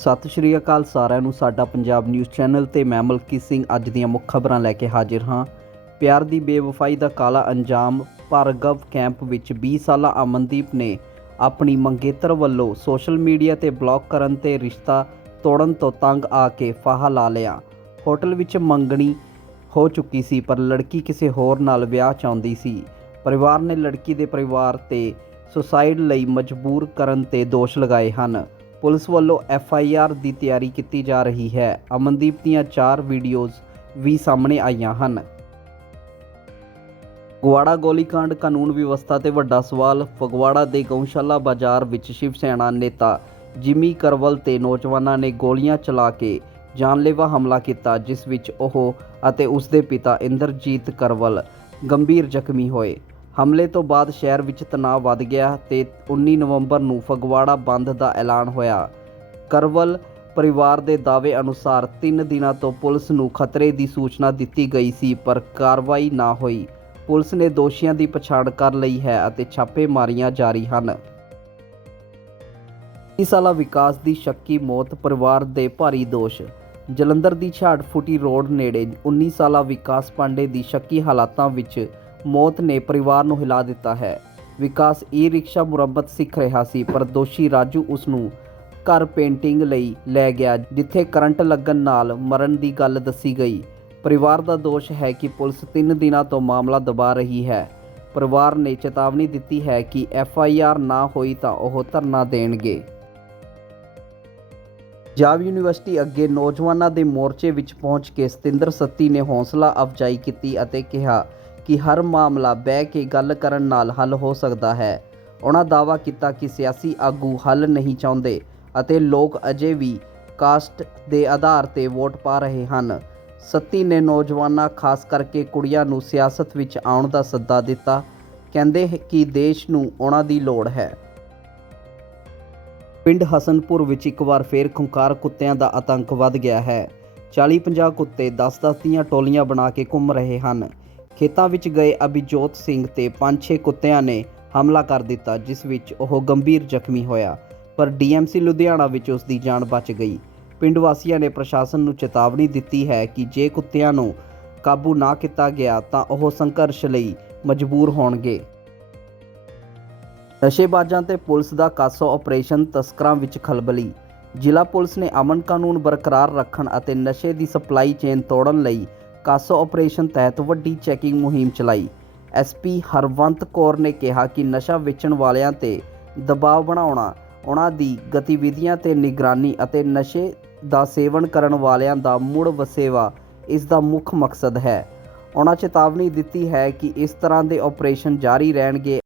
ਸਤਿ ਸ਼੍ਰੀ ਅਕਾਲ ਸਾਰਿਆਂ ਨੂੰ, ਸਾਡਾ ਪੰਜਾਬ ਨਿਊਜ਼ ਚੈਨਲ ਤੇ ਮੈਂ ਮਲਕੀਤ ਸਿੰਘ ਅੱਜ ਦੀਆਂ ਮੁੱਖ ਖਬਰਾਂ ਲੈ ਕੇ ਹਾਜ਼ਰ ਹਾਂ। ਪਿਆਰ ਦੀ ਬੇਵਫਾਈ ਦਾ ਕਾਲਾ ਅੰਜਾਮ, ਭਾਰਗਵ ਕੈਂਪ ਵਿੱਚ 20 ਸਾਲਾ ਅਮਨਦੀਪ ਨੇ ਆਪਣੀ ਮੰਗੇਤਰ ਵੱਲੋਂ ਸੋਸ਼ਲ ਮੀਡੀਆ ਤੇ ਬਲੌਕ ਕਰਨ ਤੇ ਰਿਸ਼ਤਾ ਤੋੜਨ ਤੋਂ ਤੰਗ ਆ ਕੇ ਫਾਹਾ ਲਾ ਲਿਆ। ਹੋਟਲ ਵਿੱਚ ਮੰਗਣੀ ਹੋ ਚੁੱਕੀ ਸੀ, ਪਰ ਲੜਕੀ ਕਿਸੇ ਹੋਰ ਨਾਲ ਵਿਆਹ ਚਾਹੁੰਦੀ ਸੀ। ਪਰਿਵਾਰ ਨੇ ਲੜਕੀ ਦੇ ਪਰਿਵਾਰ ਤੇ ਸੁਸਾਈਡ ਲਈ ਮਜਬੂਰ ਕਰਨ ਤੇ ਦੋਸ਼ ਲਗਾਏ ਹਨ। ਪੁਲਿਸ ਵੱਲੋਂ ਐਫ ਆਈ ਆਰ ਦੀ ਤਿਆਰੀ ਕੀਤੀ ਜਾ ਰਹੀ ਹੈ। ਅਮਨਦੀਪ ਦੀਆਂ ਚਾਰ ਵੀਡੀਓਜ਼ ਵੀ ਸਾਹਮਣੇ ਆਈਆਂ ਹਨ। ਗਵਾੜਾ ਗੋਲੀकांड ਕਾਨੂੰਨ ਵਿਵਸਥਾ ਤੇ ਵੱਡਾ ਸਵਾਲ, ਫਗਵਾੜਾ ਦੇ ਗਊਸ਼ਾਲਾ ਬਾਜ਼ਾਰ ਵਿੱਚ ਸ਼ਿਵ ਸੈਨਾ ਨੇਤਾ ਜਿਮੀ ਕਰਵਲ ਤੇ ਨੌਜਵਾਨਾਂ ਨੇ ਗੋਲੀਆਂ ਚਲਾ ਕੇ ਜਾਨਲੇਵਾ ਹਮਲਾ ਕੀਤਾ, ਜਿਸ ਵਿੱਚ ਉਹ ਅਤੇ ਉਸ ਦੇ ਪਿਤਾ ਇੰਦਰਜੀਤ ਕਰਵਲ ਗੰਭੀਰ ਜ਼ਖਮੀ ਹੋਏ। ਹਮਲੇ ਤੋਂ ਬਾਅਦ ਸ਼ਹਿਰ ਵਿੱਚ ਤਣਾਅ ਵੱਧ ਗਿਆ ਤੇ 19 ਨਵੰਬਰ ਨੂੰ ਫਗਵਾੜਾ ਬੰਦ ਦਾ ਐਲਾਨ ਹੋਇਆ। ਕਰਵਲ ਪਰਿਵਾਰ ਦੇ ਦਾਅਵੇ ਅਨੁਸਾਰ 3 ਦਿਨਾਂ ਤੋਂ ਪੁਲਿਸ ਨੂੰ ਖਤਰੇ ਦੀ ਸੂਚਨਾ ਦਿੱਤੀ ਗਈ ਸੀ, ਪਰ ਕਾਰਵਾਈ ਨਾ ਹੋਈ। ਪੁਲਿਸ ਨੇ ਦੋਸ਼ੀਆਂ ਦੀ ਪਛਾਣ ਕਰ ਲਈ ਹੈ ਅਤੇ ਛਾਪੇਮਾਰੀਆਂ ਜਾਰੀ ਹਨ। ਇਸ ਸਾਲਾ ਵਿਕਾਸ ਦੀ ਸ਼ੱਕੀ ਮੌਤ ਪਰਿਵਾਰ ਦੇ ਭਾਰੀ ਦੋਸ਼। ਜਲੰਧਰ ਦੀ ਛਾੜ ਫੁੱਟੀ ਰੋਡ ਨੇੜੇ 19 ਸਾਲਾ ਵਿਕਾਸ ਪਾਂਡੇ ਦੀ ਸ਼ੱਕੀ ਹਾਲਾਤਾਂ ਵਿੱਚ ਮੌਤ ਨੇ ਪਰਿਵਾਰ ਨੂੰ ਹਿਲਾ ਦਿੱਤਾ ਹੈ। ਵਿਕਾਸ ਈ ਰਿਕਸ਼ਾ ਮੁਰੱਬਤ ਸਿੱਖ ਰਿਹਾ ਸੀ, ਪਰ ਦੋਸ਼ੀ ਰਾਜੂ ਉਸ ਨੂੰ ਘਰ ਪੇਂਟਿੰਗ ਲਈ ਲੈ ਗਿਆ, ਜਿੱਥੇ ਕਰੰਟ ਲੱਗਣ ਨਾਲ ਮਰਨ ਦੀ ਗੱਲ ਦੱਸੀ ਗਈ। ਪਰਿਵਾਰ ਦਾ ਦੋਸ਼ ਹੈ ਕਿ ਪੁਲਿਸ 3 ਦਿਨਾਂ ਤੋਂ ਮਾਮਲਾ ਦਬਾ ਰਹੀ ਹੈ। ਪਰਿਵਾਰ ਨੇ ਚੇਤਾਵਨੀ ਦਿੱਤੀ ਹੈ ਕਿ ਐਫ ਆਈ ਆਰ ਨਾ ਹੋਈ ਤਾਂ ਉਹ ਧਰਨਾ ਦੇਣਗੇ। ਪੰਜਾਬ ਯੂਨੀਵਰਸਿਟੀ ਅੱਗੇ ਨੌਜਵਾਨਾਂ ਦੇ ਮੋਰਚੇ ਵਿੱਚ ਪਹੁੰਚ ਕੇ ਸਤਿੰਦਰ ਸੱਤੀ ਨੇ ਹੌਸਲਾ ਅਫਜਾਈ ਕੀਤੀ ਅਤੇ ਕਿਹਾ ਕਿ ਹਰ ਮਾਮਲਾ ਬਹਿ ਕੇ ਗੱਲ ਕਰਨ ਨਾਲ ਹੱਲ ਹੋ ਸਕਦਾ ਹੈ। ਉਹਨਾਂ ਦਾਅਵਾ ਕੀਤਾ ਕਿ ਸਿਆਸੀ ਆਗੂ ਹੱਲ ਨਹੀਂ ਚਾਹੁੰਦੇ ਅਤੇ ਲੋਕ ਅਜੇ ਵੀ ਕਾਸਟ ਦੇ ਆਧਾਰ ਤੇ ਵੋਟ ਪਾ ਰਹੇ ਹਨ। ਸੱਤੀ ਨੇ ਨੌਜਵਾਨਾਂ, ਖਾਸ ਕਰਕੇ ਕੁੜੀਆਂ ਨੂੰ ਸਿਆਸਤ ਵਿੱਚ ਆਉਣ ਦਾ ਸੱਦਾ ਦਿੱਤਾ। ਕਹਿੰਦੇ ਕਿ ਦੇਸ਼ ਨੂੰ ਉਹਨਾਂ ਦੀ ਲੋੜ ਹੈ। ਪਿੰਡ ਹਸਨਪੁਰ ਵਿੱਚ ਇੱਕ ਵਾਰ ਫੇਰ ਖੁੰਕਾਰ ਕੁੱਤਿਆਂ ਦਾ ਆਤੰਕ ਵੱਧ ਗਿਆ ਹੈ। 40-50 ਕੁੱਤੇ 10-10 ਦੀਆਂ ਟੋਲੀਆਂ ਬਣਾ ਕੇ ਘੁੰਮ ਰਹੇ ਹਨ। ਖੇਤਾਂ ਵਿੱਚ ਗਏ ਅਭਿਜੋਤ ਸਿੰਘ ਤੇ 5-6 ਕੁੱਤਿਆਂ ਨੇ ਹਮਲਾ ਕਰ ਦਿੱਤਾ, ਜਿਸ ਵਿੱਚ ਉਹ ਗੰਭੀਰ ਜ਼ਖਮੀ ਹੋਇਆ। ਪਰ ਡੀਐਮਸੀ ਲੁਧਿਆਣਾ ਵਿੱਚ ਉਸ ਦੀ ਜਾਨ ਬਚ ਗਈ। ਪਿੰਡ ਵਾਸੀਆਂ ਨੇ ਪ੍ਰਸ਼ਾਸਨ ਨੂੰ ਚੇਤਾਵਨੀ ਦਿੱਤੀ ਹੈ ਕਿ ਜੇ ਕੁੱਤਿਆਂ ਨੂੰ ਕਾਬੂ ਨਾ ਕੀਤਾ ਗਿਆ, ਤਾਂ ਉਹ ਸੰਘਰਸ਼ ਲਈ ਮਜਬੂਰ ਹੋਣਗੇ। ਨਸ਼ੇਬਾਜ਼ਾਂ ਤੇ ਪੁਲਿਸ ਦਾ ਕਾਸੋ ਆਪਰੇਸ਼ਨ ਤਸਕਰਾਂ ਵਿੱਚ ਖਲਬਲੀ। ਜ਼ਿਲ੍ਹਾ ਪੁਲਿਸ ਨੇ ਅਮਨ ਕਾਨੂੰਨ ਬਰਕਰਾਰ ਰੱਖਣ ਅਤੇ ਨਸ਼ੇ ਦੀ ਸਪਲਾਈ ਚੇਨ ਤੋੜਨ ਲਈ ਕਾਸੋ ਆਪਰੇਸ਼ਨ ਤਹਿਤ ਵੱਡੀ ਚੈਕਿੰਗ ਮੁਹਿੰਮ ਚਲਾਈ। ਐਸਪੀ ਹਰਵੰਤ ਕੌਰ ਨੇ ਕਿਹਾ ਕਿ ਨਸ਼ਾ ਵੇਚਣ ਵਾਲਿਆਂ ਤੇ ਦਬਾਅ ਬਣਾਉਣਾ ਉਹਨਾਂ ਦੀ ਗਤੀਵਿਧੀਆਂ ਤੇ ਨਿਗਰਾਨੀ ਅਤੇ ਨਸ਼ੇ ਦਾ ਸੇਵਨ ਕਰਨ ਵਾਲਿਆਂ ਦਾ ਮੁੜ ਵਸੇਵਾ, ਇਸ ਦਾ ਮੁੱਖ ਮਕਸਦ ਹੈ। ਉਹਨਾਂ ਚੇਤਾਵਨੀ ਦਿੱਤੀ ਹੈ ਕਿ ਇਸ ਤਰ੍ਹਾਂ ਦੇ ਆਪਰੇਸ਼ਨ ਜਾਰੀ ਰਹਿਣਗੇ।